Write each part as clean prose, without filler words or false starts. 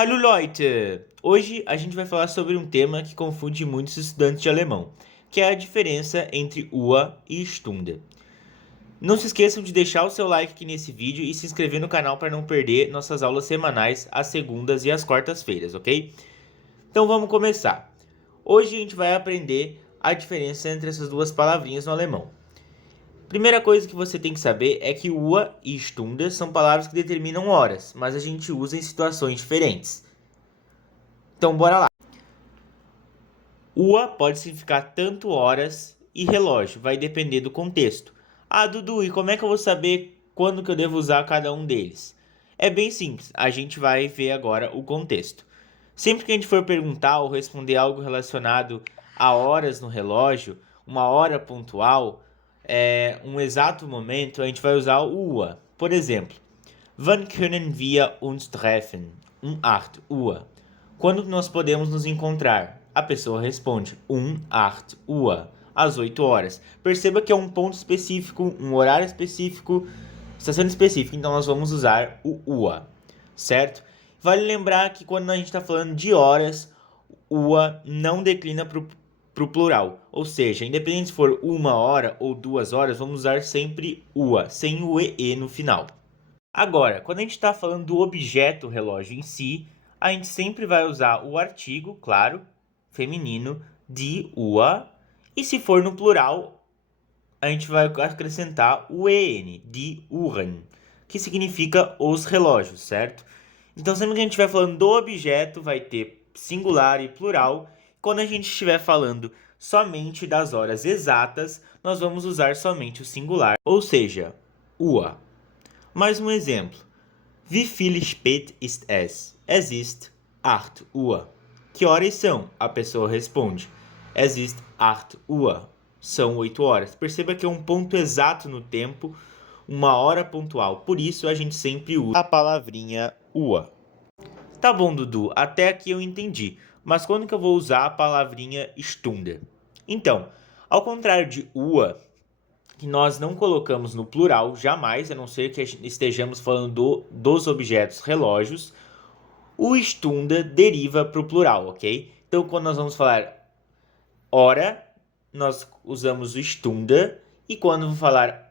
Hallo Leute! Hoje a gente vai falar sobre um tema que confunde muitos estudantes de alemão, que é a diferença entre Uhr e Stunde. Não se esqueçam de deixar o seu like aqui nesse vídeo e se inscrever no canal para não perder nossas aulas semanais às segundas e às quartas-feiras, ok? Então vamos começar. Hoje a gente vai aprender a diferença entre essas duas palavrinhas no alemão. Primeira coisa que você tem que saber é que Uhr e Stunde são palavras que determinam horas, mas a gente usa em situações diferentes. Então bora lá. Uhr pode significar tanto horas e relógio, vai depender do contexto. Ah, Dudu, e como é que eu vou saber quando que eu devo usar cada um deles? É bem simples, a gente vai ver agora o contexto. Sempre que a gente for perguntar ou responder algo relacionado a horas no relógio, uma hora pontual, um exato momento, a gente vai usar o Uhr. Por exemplo, wann können wir uns treffen? 8 Uhr. Quando nós podemos nos encontrar? A pessoa responde 8 Uhr, às 8 horas. Perceba que é um ponto específico, um horário específico, estação específica, então nós vamos usar o Uhr, certo? Vale lembrar que quando a gente está falando de horas, Uhr não declina para o plural. Ou seja, independente se for 1 hora ou 2 horas, vamos usar sempre Uhr, sem o EE no final. Agora, quando a gente está falando do objeto relógio em si, a gente sempre vai usar o artigo, claro, feminino, die Uhr. E se for no plural, a gente vai acrescentar o EN, die Uhren, que significa os relógios, certo? Então, sempre que a gente estiver falando do objeto, vai ter singular e plural. Quando a gente estiver falando somente das horas exatas, nós vamos usar somente o singular, ou seja, Uhr. Mais um exemplo. Wie viel spät ist es? Es ist 8 Uhr. Que horas são? A pessoa responde. Es ist 8 Uhr. São 8 horas. Perceba que é um ponto exato no tempo, uma hora pontual. Por isso a gente sempre usa a palavrinha Uhr. Tá bom, Dudu, até aqui eu entendi. Mas quando que eu vou usar a palavrinha Stunde? Então, ao contrário de Uhr, que nós não colocamos no plural, jamais, a não ser que estejamos falando dos objetos relógios, o Stunde deriva para o plural, ok? Então, quando nós vamos falar hora, nós usamos o Stunde, e quando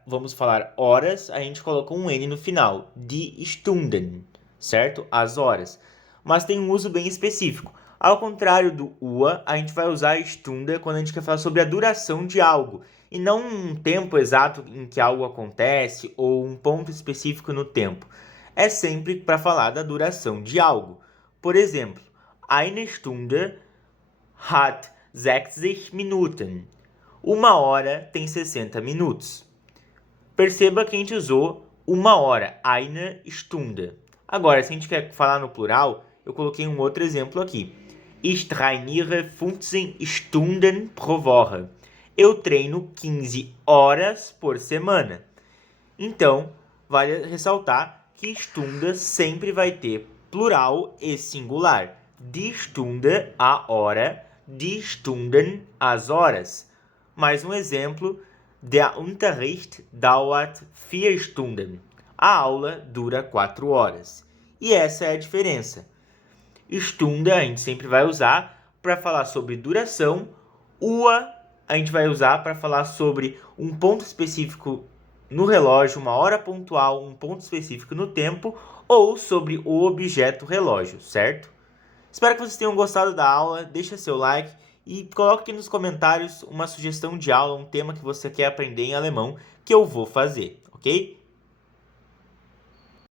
vamos falar horas, a gente coloca um N no final, die Stunden, certo? As horas. Mas tem um uso bem específico. Ao contrário do Uhr, a gente vai usar Stunde quando a gente quer falar sobre a duração de algo, e não um tempo exato em que algo acontece ou um ponto específico no tempo. É sempre para falar da duração de algo. Por exemplo, eine Stunde hat 60 Minuten. 1 hora tem 60 minutos. Perceba que a gente usou 1 hora, eine Stunde. Agora, se a gente quer falar no plural, eu coloquei um outro exemplo aqui. Ich trainiere 15 Stunden pro Woche. Eu treino 15 horas por semana. Então, vale ressaltar que Stunde sempre vai ter plural e singular. Die Stunde, a hora, die Stunden, as horas. Mais um exemplo, der Unterricht dauert 4 Stunden. A aula dura 4 horas. E essa é a diferença. Stunde a gente sempre vai usar para falar sobre duração, Uhr a gente vai usar para falar sobre um ponto específico no relógio, uma hora pontual, um ponto específico no tempo, ou sobre o objeto relógio, certo? Espero que vocês tenham gostado da aula, deixa seu like e coloque aqui nos comentários uma sugestão de aula, um tema que você quer aprender em alemão, que eu vou fazer, ok?